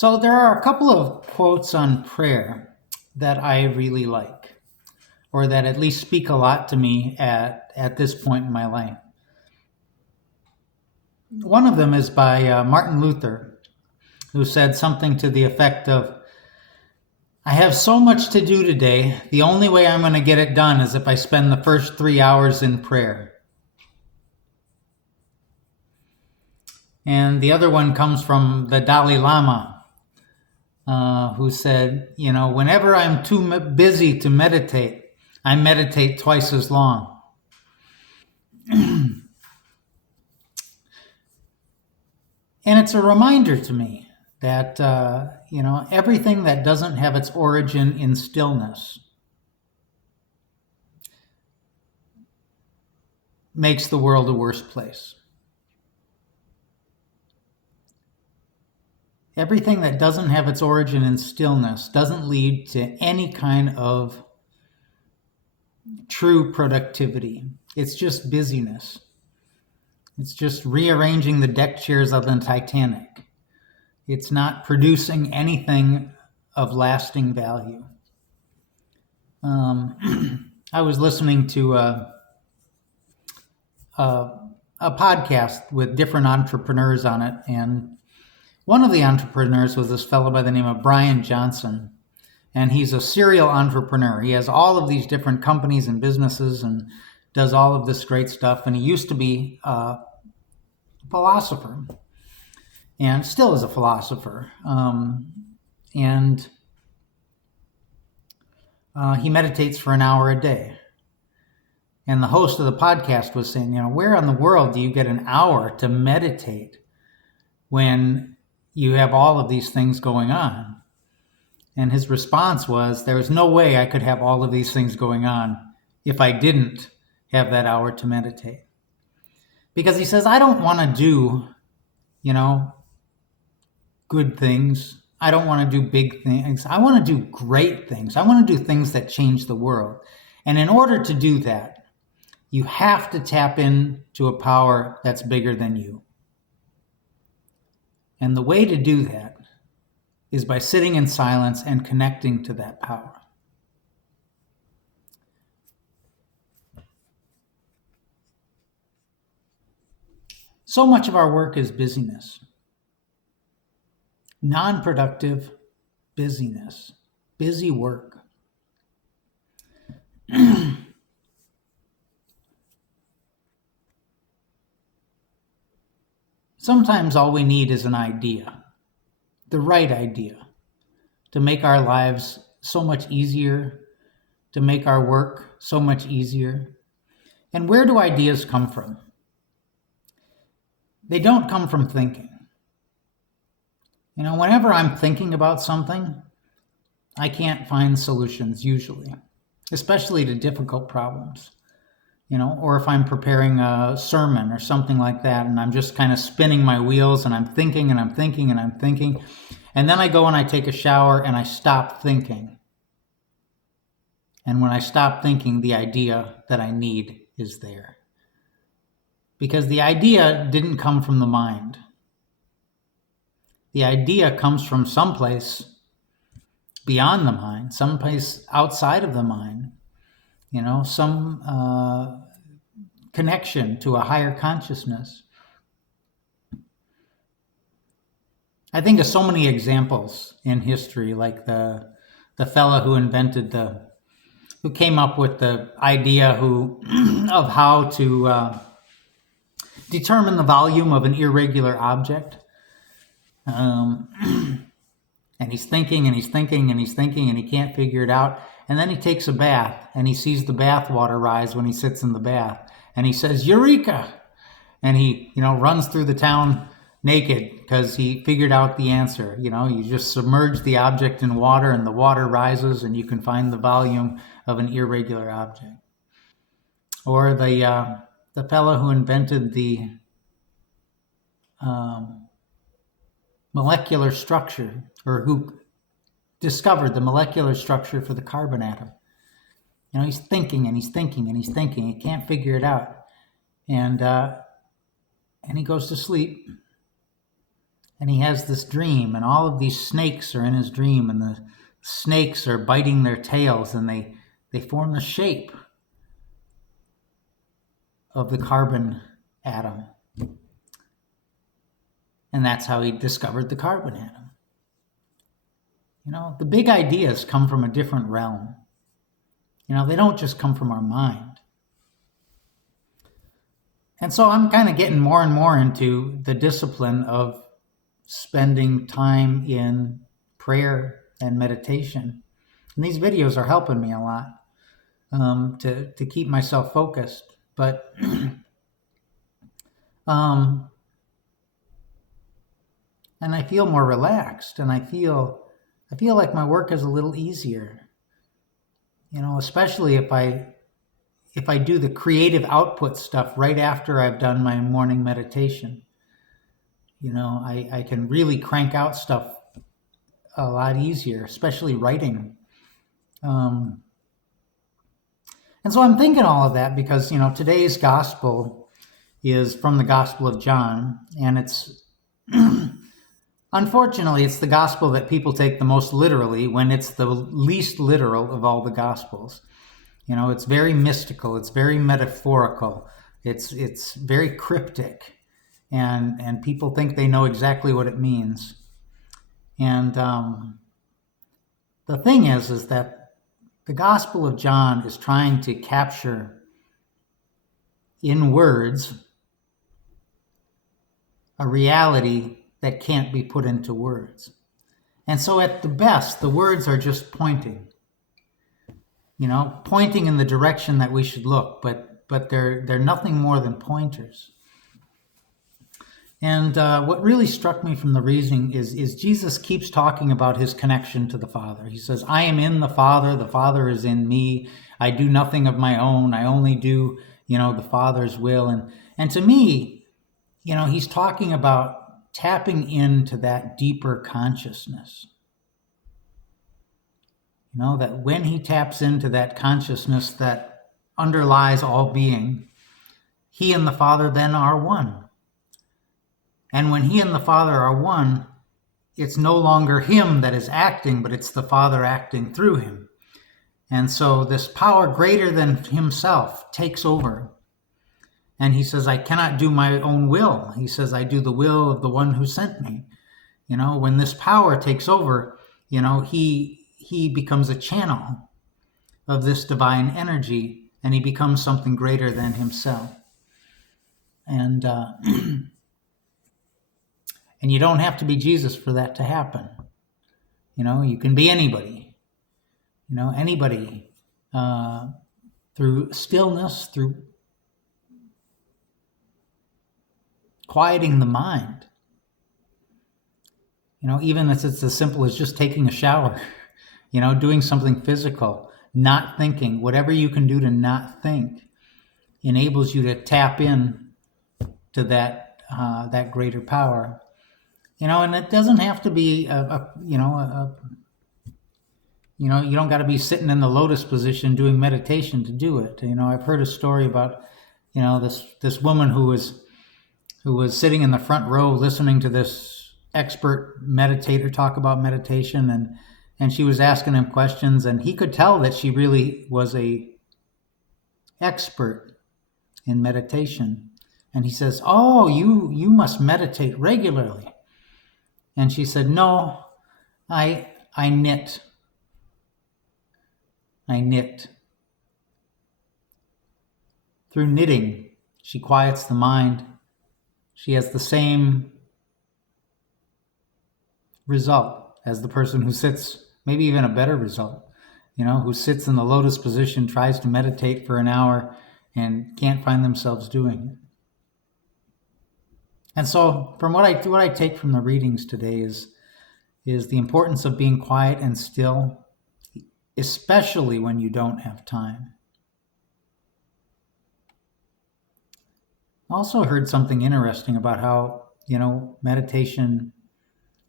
So there are a couple of quotes on prayer that I really like, or that at least speak a lot to me at this point in my life. One of them is by Martin Luther, who said something to the effect of, I have so much to do today, the only way I'm going to get it done is if I spend the first 3 hours in prayer. And the other one comes from the Dalai Lama, who said, whenever I'm too busy to meditate, I meditate twice as long. And it's a reminder to me that, everything that doesn't have its origin in stillness makes the world a worse place. Everything that doesn't have its origin in stillness doesn't lead to any kind of true productivity. It's just busyness. It's just rearranging the deck chairs of the Titanic. It's not producing anything of lasting value. I was listening to a podcast with different entrepreneurs on it, and one of the entrepreneurs was this fellow by the name of Brian Johnson, and he's a serial entrepreneur. He has all of these different companies and businesses and does all of this great stuff, and he used to be a philosopher and still is a philosopher, and he meditates for an hour a day. And the host of the podcast was saying, where in the world do you get an hour to meditate when you have all of these things going on? And his response was, there's no way I could have all of these things going on if I didn't have that hour to meditate. Because he says, I don't want to do, good things. I don't want to do big things. I want to do great things. I want to do things that change the world. And in order to do that, you have to tap into a power that's bigger than you. And the way to do that is by sitting in silence and connecting to that power. So much of our work is busyness. Non-productive busyness. Busy work. Sometimes all we need is an idea, the right idea, to make our lives so much easier, to make our work so much easier. And where do ideas come from? They don't come from thinking. Whenever I'm thinking about something, I can't find solutions usually, especially to difficult problems. Or if I'm preparing a sermon or something like that, and I'm just kind of spinning my wheels and I'm thinking and I'm thinking and I'm thinking. And then I go and I take a shower and I stop thinking. And when I stop thinking, the idea that I need is there. Because the idea didn't come from the mind. The idea comes from someplace beyond the mind, someplace outside of the mind. Some connection to a higher consciousness. I think of so many examples in history, like the fella who came up with the idea of how to determine the volume of an irregular object. And he's thinking and he's thinking and he's thinking and he can't figure it out. And then he takes a bath and he sees the bath water rise when he sits in the bath. And he says, Eureka! And he, runs through the town naked because he figured out the answer. You just submerge the object in water and the water rises and you can find the volume of an irregular object. Or the fellow who invented the molecular structure, or who discovered the molecular structure for the carbon atom. He's thinking and he's thinking and he's thinking. He can't figure it out. And he goes to sleep. And he has this dream, and all of these snakes are in his dream, and the snakes are biting their tails, and they form the shape of the carbon atom. And that's how he discovered the carbon atom. The big ideas come from a different realm. They don't just come from our mind. And so I'm kind of getting more and more into the discipline of spending time in prayer and meditation. And these videos are helping me a lot to keep myself focused. But and I feel more relaxed, and I feel like my work is a little easier. Especially if I do the creative output stuff right after I've done my morning meditation. I can really crank out stuff a lot easier, especially writing. And so I'm thinking all of that because, today's gospel is from the Gospel of John, and it's, unfortunately, it's the gospel that people take the most literally when it's the least literal of all the gospels. It's very mystical, it's very metaphorical, it's very cryptic, and people think they know exactly what it means. And the thing is that the Gospel of John is trying to capture in words a reality that can't be put into words. And so at the best, the words are just pointing. Pointing in the direction that we should look, but they're nothing more than pointers. And what really struck me from the reasoning is Jesus keeps talking about his connection to the Father. He says, I am in the Father is in me. I do nothing of my own. I only do, the Father's will. And to me, he's talking about tapping into that deeper consciousness. That when he taps into that consciousness that underlies all being, he and the Father then are one. And when he and the Father are one, it's no longer him that is acting, but it's the Father acting through him. And so this power greater than himself takes over. And he says, I cannot do my own will. He says, I do the will of the one who sent me. When this power takes over, he becomes a channel of this divine energy, and he becomes something greater than himself. And and you don't have to be Jesus for that to happen. You can be anybody. Anybody through stillness, through quieting the mind. Even if it's as simple as just taking a shower. Doing something physical, not thinking, whatever you can do to not think enables you to tap in to that greater power. And it doesn't have to be you don't got to be sitting in the lotus position doing meditation to do it. I've heard a story about, this woman who was sitting in the front row listening to this expert meditator talk about meditation, and she was asking him questions, and he could tell that she really was a expert in meditation. And he says, oh, you must meditate regularly. And she said, no, I knit. I knit. Through knitting, she quiets the mind. She has the same result as the person who sits, maybe even a better result, who sits in the lotus position, tries to meditate for an hour and can't find themselves doing it. And so from what I take from the readings today is the importance of being quiet and still, especially when you don't have time. I also heard something interesting about how, meditation,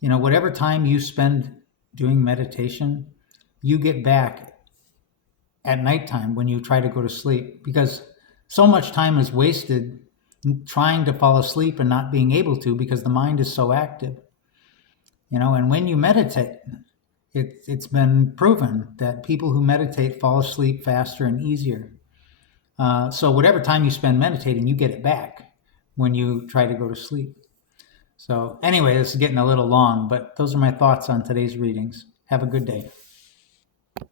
whatever time you spend doing meditation, you get back at nighttime when you try to go to sleep, because so much time is wasted trying to fall asleep and not being able to because the mind is so active. And when you meditate, it's been proven that people who meditate fall asleep faster and easier. So whatever time you spend meditating, you get it back when you try to go to sleep. So anyway, this is getting a little long, but those are my thoughts on today's readings. Have a good day.